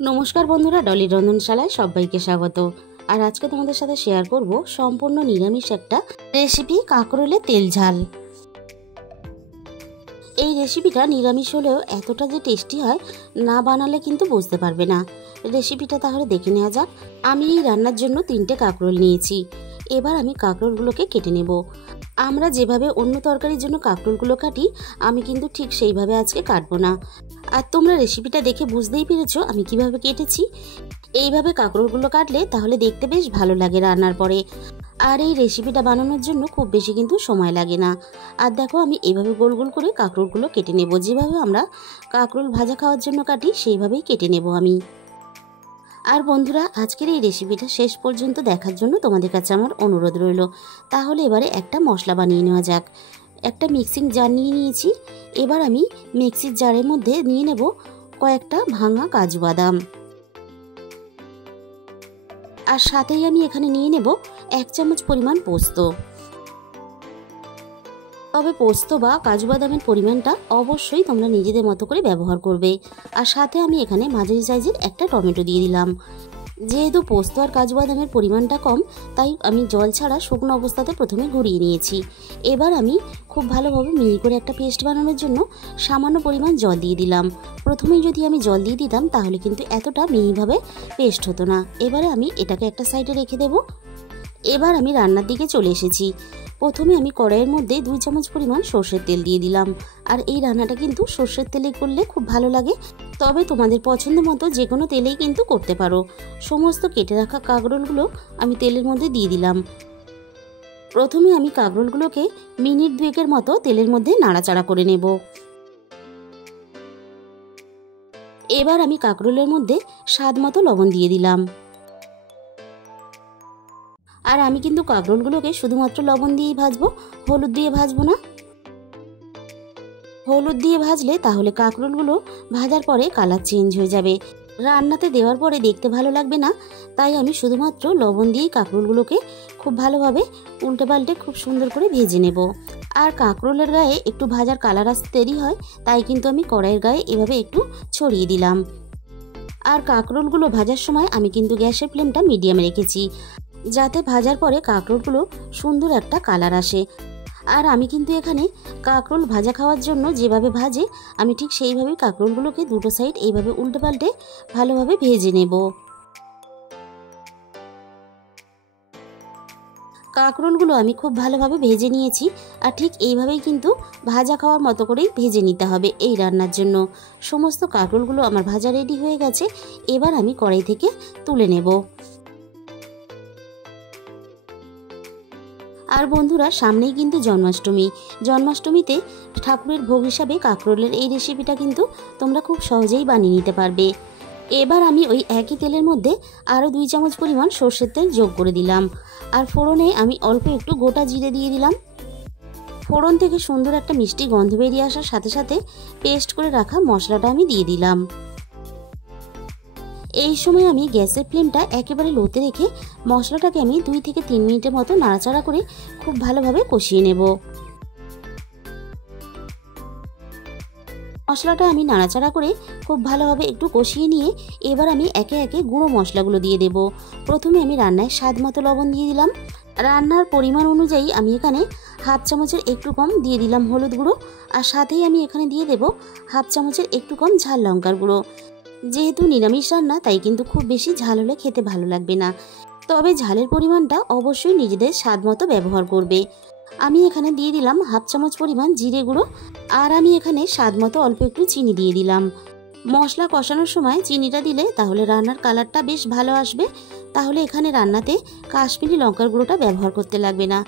নমস্কার বন্ধুরা, ডলির রন্ধনশালায় সবাইকে স্বাগত। আর আজকে তোমাদের সাথে শেয়ার করব সম্পূর্ণ নিরামিষ একটা রেসিপি, কাঁকরোলের তেল ঝাল। এই রেসিপিটা নিরামিষ হলেও এতটা যে টেস্টি হয়, না বানালে কিন্তু বুঝতে পারবে না। রেসিপিটা তাহলে দেখে নেওয়া যাক। আমি এই রান্নার জন্য 3টে কাঁকরোল নিয়েছি। এবার আমি কাঁকরোলগুলোকে কেটে নেব। আমরা যেভাবে অন্য তরকারির জন্য কাঁকরোলগুলো কাটি, আমি কিন্তু ঠিক সেইভাবে আজকে কাটবো না। আর তোমরা রেসিপিটা দেখে বুঝতেই পেরেছো আমি কিভাবে কেটেছি। এইভাবে কাঁকরোলগুলো কাটলে তাহলে দেখতে বেশ ভালো লাগে রান্নার পরে। আর এই রেসিপিটা বানানোর জন্য খুব বেশি কিন্তু সময় লাগে না। আর দেখো, আমি এইভাবে গোল গোল করে কাঁকরোলগুলো কেটে নেব। যেভাবে আমরা কাঁকরোল ভাজা খাওয়ার জন্য কাটি সেইভাবেই কেটে নেব আমি। আর বন্ধুরা, আজকের এই রেসিপিটা শেষ পর্যন্ত দেখার জন্য তোমাদের কাছে আমার অনুরোধ রইল। তাহলে এবারে একটা মশলা বানিয়ে নেওয়া যাক। একটা মিক্সিং জার নিয়ে নিয়েছি। এবার আমি মিক্সির জারের মধ্যে নিয়ে নেব কয়েকটা ভাঙা কাজু বাদাম। আর সাথেই আমি এখানে নিয়ে নেব 1 চামচ পরিমাণ পোস্ত। তবে পোস্ত বা কাজু বাদামের পরিমাণটা অবশ্যই তোমরা নিজেদের মতো করে ব্যবহার করবে। আর সাথে আমি এখানে মাঝারি সাইজের একটা টমেটো দিয়ে দিলাম। যেহেতু পোস্ত আর কাজু বাদামের পরিমাণটা কম, তাই আমি জল ছাড়া শুকনো অবস্থাতে প্রথমে ঘুরিয়ে নিয়েছি। এবার আমি খুব ভালোভাবে মিহি করে একটা পেস্ট বানানোর জন্য সামান্য পরিমাণ জল দিয়ে দিলাম। প্রথমেই যদি আমি জল দিয়ে দিতাম তাহলে কিন্তু এতটা মিহিভাবে পেস্ট হতো না। এবারে আমি এটাকে একটা সাইডে রেখে দেব। এবার আমি রান্নার দিকে চলে এসেছি। প্রথমে আমি কড়াইয়ের মধ্যে 2 চামচ পরিমাণ সর্ষের তেল দিয়ে দিলাম। আর এই রান্নাটা কিন্তু সর্ষের তেলে করলে খুব ভালো লাগে। তবে তোমাদের পছন্দ মতো যে কোনো তেলেই কিন্তু করতে পারো। সমস্ত কেটে রাখা কাঁকরোলগুলো আমি তেলের মধ্যে দিয়ে দিলাম। প্রথমে আমি কাঁকরোলগুলোকে মিনিট 2 মতো তেলের মধ্যে নাড়াচাড়া করে নেব। এবার আমি কাঁকরোলের মধ্যে স্বাদ মতো লবণ দিয়ে দিলাম। আর আমি কিন্তু কাঁকরোলগুলোকে শুধুমাত্র লবণ দিয়েই ভাজবো, হলুদ দিয়ে ভাজবো না। হলুদ দিয়ে ভাজলে তাহলে কাঁকরোলগুলো ভাজার পরে কালার চেঞ্জ হয়ে যাবে, রান্নাতে দেওয়ার পরে দেখতে ভালো লাগবে না। তাই আমি শুধুমাত্র লবণ দিয়েই কাঁকরোলগুলোকে খুব ভালোভাবে উল্টে পাল্টে খুব সুন্দর করে ভেজে নেব। আর কাঁকরোলের গায়ে একটু ভাজার কালার আসতে দেরি হয়, তাই কিন্তু আমি কড়াইয়ের গায়ে এভাবে একটু ছড়িয়ে দিলাম। আর কাঁকরোলগুলো ভাজার সময় আমি কিন্তু গ্যাসের ফ্লেমটা মিডিয়ামে রেখেছি, যাতে ভাজার পরে কাঁকরোলগুলো সুন্দর একটা কালার আসে। আর আমি কিন্তু এখানে কাঁকরোল ভাজা খাওয়ার জন্য যেভাবে ভাজে, আমি ঠিক সেইভাবেই কাঁকরোলগুলোকে দুটো সাইড এইভাবে উল্টে পাল্টে ভালোভাবে ভেজে নেব। কাঁকরোলগুলো আমি খুব ভালোভাবে ভেজে নিয়েছি। আর ঠিক এইভাবেই কিন্তু ভাজা খাওয়ার মতো করেই ভেজে নিতে হবে এই রান্নার জন্য। সমস্ত কাঁকরোলগুলো আমার ভাজা রেডি হয়ে গেছে। এবার আমি কড়াই থেকে তুলে নেব। আর বন্ধুরা, সামনেই কিন্তু জন্মাষ্টমীতে ঠাকুরের ভোগ হিসাবে কাঁকরোলের এই রেসিপিটা কিন্তু তোমরা খুব সহজেই বানিয়ে নিতে পারবে। এবার আমি ওই একই তেলের মধ্যে আরও 2 চামচ পরিমাণ সর্ষের তেল যোগ করে দিলাম। আর ফোড়নে আমি অল্প একটু গোটা জিরে দিয়ে দিলাম। ফোড়ন থেকে সুন্দর একটা মিষ্টি গন্ধ বেরিয়ে আসার সাথে সাথে পেস্ট করে রাখা মশলাটা আমি দিয়ে দিলাম। এই সময় আমি গ্যাসের ফ্লেমটা একেবারে লোতে রেখে মশলাটাকে আমি 2 থেকে 3 মিনিটের মতো নাড়াচাড়া করে খুব ভালোভাবে কষিয়ে নেব। মশলাটা আমি নাড়াচাড়া করে খুব ভালোভাবে একটু কষিয়ে নিয়ে এবার আমি একে একে গুঁড়ো মশলাগুলো দিয়ে দেব। প্রথমে আমি রান্নায় স্বাদ মতো লবণ দিয়ে দিলাম। রান্নার পরিমাণ অনুযায়ী আমি এখানে 1/2 চামচের একটু কম দিয়ে দিলাম হলুদ গুঁড়ো। আর সাথেই আমি এখানে দিয়ে দেব 1/2 চামচের একটু কম ঝাল লঙ্কার গুঁড়ো। যেহেতু নিরামিষ রান্না, তাই কিন্তু খুব বেশি ঝাল হলে খেতে ভালো লাগবে না। তবে ঝালের পরিমাণটা অবশ্যই নিজেদের স্বাদ মতো ব্যবহার করবে। আমি এখানে দিয়ে দিলাম 1/2 চামচ পরিমাণ জিরে গুঁড়ো। আর আমি এখানে স্বাদ মতো অল্প একটু চিনি দিয়ে দিলাম। মশলা কষানোর সময় চিনিটা দিলে তাহলে রান্নার কালারটা বেশ ভালো আসবে। তাহলে এখানে রান্নাতে কাশ্মীরি লঙ্কার গুঁড়োটা ব্যবহার করতে লাগবে না।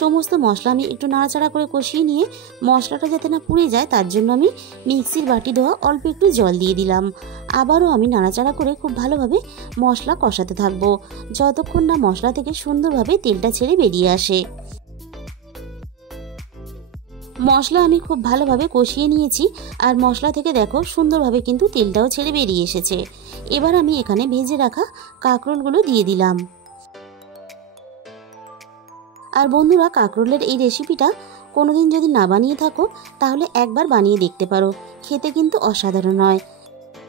সমস্ত মশলা আমি একটু নাড়াচাড়া করে কষিয়ে নিয়ে মশলাটা যাতে না পুড়ে যায়, তার জন্য আমি মিক্সির বাটি ধোয়া অল্প একটু জল দিয়ে দিলাম। আবারও আমি নাড়াচাড়া করে খুব ভালোভাবে মশলা কষাতে থাকবো, যতক্ষণ না মশলা থেকে সুন্দরভাবে তেলটা ছেড়ে বেরিয়ে আসে। মশলা আমি খুব ভালোভাবে কষিয়ে নিয়েছি। আর মশলা থেকে দেখো সুন্দরভাবে কিন্তু তেলটাও ছেড়ে বেরিয়ে এসেছে। এবার আমি এখানে ভেজে রাখা কাঁকরোলগুলো দিয়ে দিলাম। আর বন্ধুরা, কাঁকরোলের এই রেসিপিটা কোনোদিন যদি না বানিয়ে থাকো তাহলে একবার বানিয়ে দেখতে পারো, খেতে কিন্তু অসাধারণ হয়।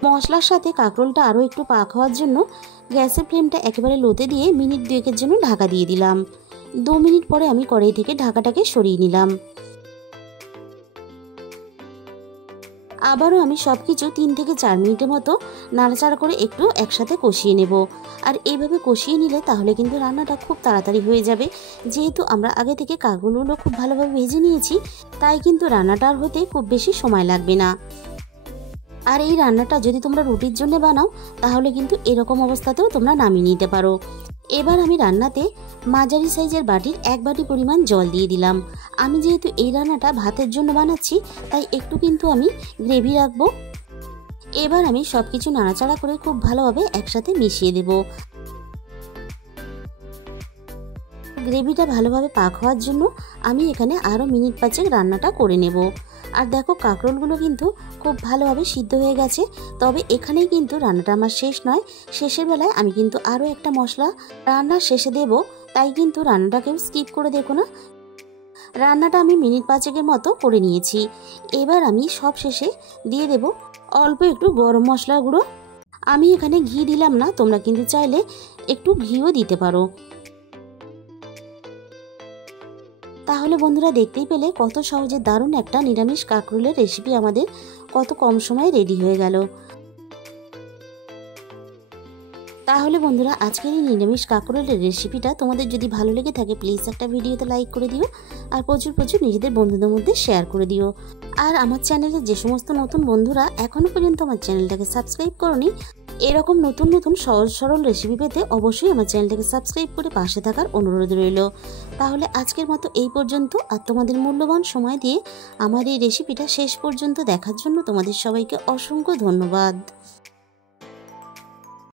মশলার সাথে কাঁকরোলটা আরও একটু পাক হওয়ার জন্য গ্যাসের ফ্লেমটা একেবারে লোতে দিয়ে মিনিট 2 জন্য ঢাকা দিয়ে দিলাম। 2 মিনিট পরে আমি কড়াই থেকে ঢাকাটাকে সরিয়ে নিলাম। আবারও আমি সব কিছু 3 থেকে 4 মিনিটের মতো নাড়াচাড়া করে একটু একসাথে কষিয়ে নেব। আর এইভাবে কষিয়ে নিলে তাহলে কিন্তু রান্নাটা খুব তাড়াতাড়ি হয়ে যাবে। যেহেতু আমরা আগে থেকে কাঁকরোলগুলো খুব ভালোভাবে ভেজে নিয়েছি, তাই কিন্তু রান্নাটা আর হতে খুব বেশি সময় লাগবে না। আর এই রান্নাটা যদি তোমরা রুটির জন্য বানাও তাহলে কিন্তু এরকম অবস্থাতেও তোমরা নামিয়ে নিতে পারো। এবার আমি রান্নাতে মাঝারি সাইজের বাটির 1 বাটি পরিমাণ জল দিয়ে দিলাম। আমি যেহেতু এই রান্নাটা ভাতের জন্য বানাচ্ছি, তাই একটু কিন্তু আমি গ্রেভি রাখবো। এবার আমি সব কিছু নাড়াচাড়া করে খুব ভালোভাবে একসাথে মিশিয়ে দেব। গ্রেভিটা ভালোভাবে পাক হওয়ার জন্য আমি এখানে আরও মিনিট 5 রান্নাটা করে নেব। আর দেখো কাঁকরোলগুলো কিন্তু খুব ভালোভাবে সিদ্ধ হয়ে গেছে। তবে এখানেই কিন্তু রান্নাটা আমার শেষ নয়। শেষের বেলায় আমি কিন্তু আরও একটা মশলা রান্নার শেষে দেব, তাই কিন্তু রান্নাটাকেও স্কিপ করে দেখো না। রান্নাটা আমি মিনিট 5 মতো করে নিয়েছি। এবার আমি সব শেষে দিয়ে দেব অল্প একটু গরম মশলা গুঁড়ো। আমি এখানে ঘি দিলাম না, তোমরা কিন্তু চাইলে একটু ঘিও দিতে পারো। তাহলে বন্ধুরা দেখতেই পেলে কত সহজে দারুণ একটা নিরামিষ কাঁকরোলের রেসিপি আমাদের কত কম সময়ে রেডি হয়ে গেল। তাহলে বন্ধুরা আজকের এই নিরামিষ কাঁকরোলের রেসিপিটা তোমাদের যদি ভালো লেগে থাকে প্লিজ একটা ভিডিওতে লাইক করে দিও, আর প্রচুর প্রচুর নিজেদের বন্ধুদের মধ্যে শেয়ার করে দিও। আর আমার চ্যানেলে যে সমস্ত নতুন বন্ধুরা এখনও পর্যন্ত আমার চ্যানেলটাকে সাবস্ক্রাইব করোনি, এরকম নতুন নতুন সহজ সরল রেসিপি পেতে অবশ্যই আমার চ্যানেলটাকে সাবস্ক্রাইব করে পাশে থাকার অনুরোধ রইল। তাহলে আজকের মতো এই পর্যন্ত। আর তোমাদের মূল্যবান সময় দিয়ে আমার এই রেসিপিটা শেষ পর্যন্ত দেখার জন্য তোমাদের সবাইকে অসংখ্য ধন্যবাদ।